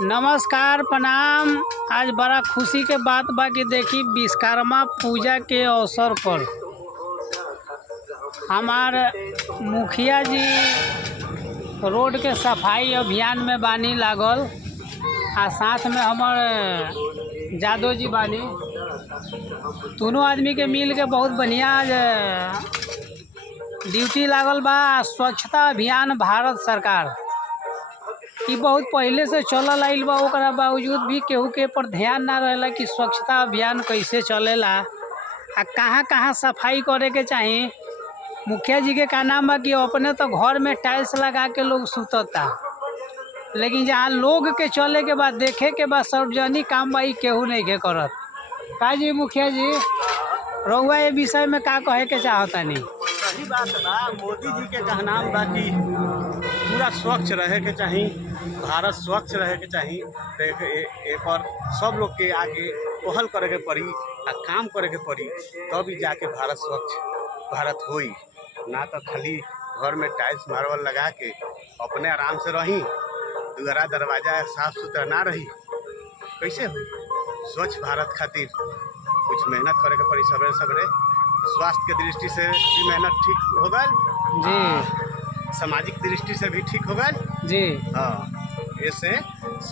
नमस्कार प्रणाम। आज बड़ा खुशी के बात बा कि देखी विश्वकर्मा पूजा के अवसर पर हमार मुखिया जी रोड के सफाई अभियान में बानी लागल आ साथ में हमार जादव जी बानी। दोनों आदमी के मिल के बहुत बढ़िया आज ड्यूटी लागल बा। स्वच्छता अभियान भारत सरकार ई बहुत पहले से चलल आइल बा, ओकरा बावजूद भी केहू के पर ध्यान ना रहेला कि स्वच्छता अभियान कैसे चलेला आ कहाँ कहाँ सफाई करे के चाही। मुखिया जी के का नाम बा कि अपने तो घर में टाइल्स लगा के लोग सुतता, लेकिन जहाँ लोग के चले के बाद देखे के बाद सार्वजनिक काम बा केहू नहीं के करत। का जी मुखिया जी रउआ ये विषय में का कहे के चाहतानी? सही बात बा। मोदी जी के कहनाम बा कि पूरा स्वच्छ रहे के चाही, भारत स्वच्छ रहे के चाही। तो पर सब लोग के आगे पहल करे के पड़ी आ काम करे के पड़ी, तब ही जाके भारत स्वच्छ भारत होई। ना तो खाली घर में टाइल्स मार्बल लगा के अपने आराम से रही, दुआरा दरवाजा साफ सुथरा ना रही, कैसे हुई? स्वच्छ भारत खातिर कुछ मेहनत करे के पड़ी। सवेरे सवेरे स्वास्थ्य के दृष्टि से भी मेहनत ठीक हो गई जी, सामाजिक दृष्टि से भी ठीक हो गई जी। हाँ, ऐसे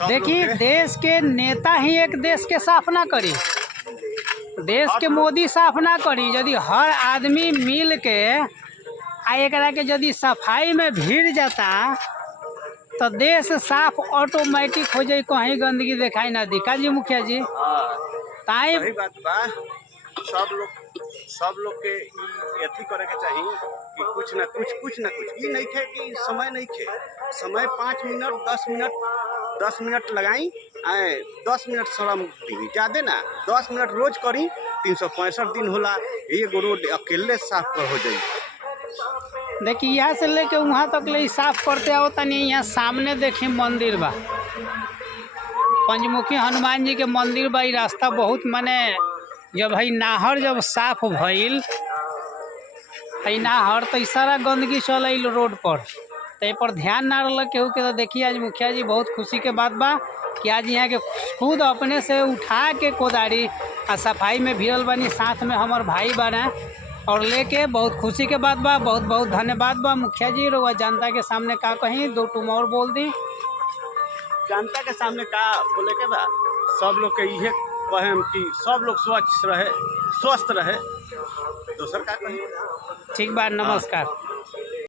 देखिए देश के नेता ही एक देश के साफ ना करी, देश के मोदी साफ ना करी। यदि हर आदमी मिल के आ एकरा के यदि सफाई में भीड़ जाता तो देश साफ ऑटोमेटिक हो जाए, कहीं गंदगी दिखाई ना दी। का जी मुखिया जी? ताई सही बात बा। सब लोग के अथी करे के चाही कि कुछ ना कुछ ये नहीं खे कि समय नहीं खे। समय 5 मिनट 10 मिनट लगाई, 10 मिनट श्रम दी, ज़्यादा ना 10 मिनट रोज करी। 365 दिन होला, एगो रोड अकेले साफ कर हो जाई। देखिए यहाँ से लेके वहाँ तक ले साफ करते आओ तनी। यहाँ सामने देखी मंदिर बा, पंचमुखी हनुमान जी के मंदिर बा। ई रास्ता बहुत माने जब है नाहर जब साफ भइल है नाहर तो सारा गंदगी चल आइल रोड पर, तो पर ध्यान ना रहा केहू के। तो देखिए आज मुखिया जी बहुत खुशी के बात बा कि आज यहाँ के खुद अपने से उठा के कोदारी आ सफाई में भिड़ल बानी। साथ में हमार भाई बना और लेके बहुत खुशी के बात बा। बहुत बहुत धन्यवाद बा मुखिया जी। रउआ जनता के सामने का कहीं दो टूम और बोल दी। जनता के सामने का बोले के बा, सब लोग के इहे कहें कि सब लोग स्वच्छ रहे, स्वस्थ रहे। दोसर का कहीं? ठीक बा, नमस्कार।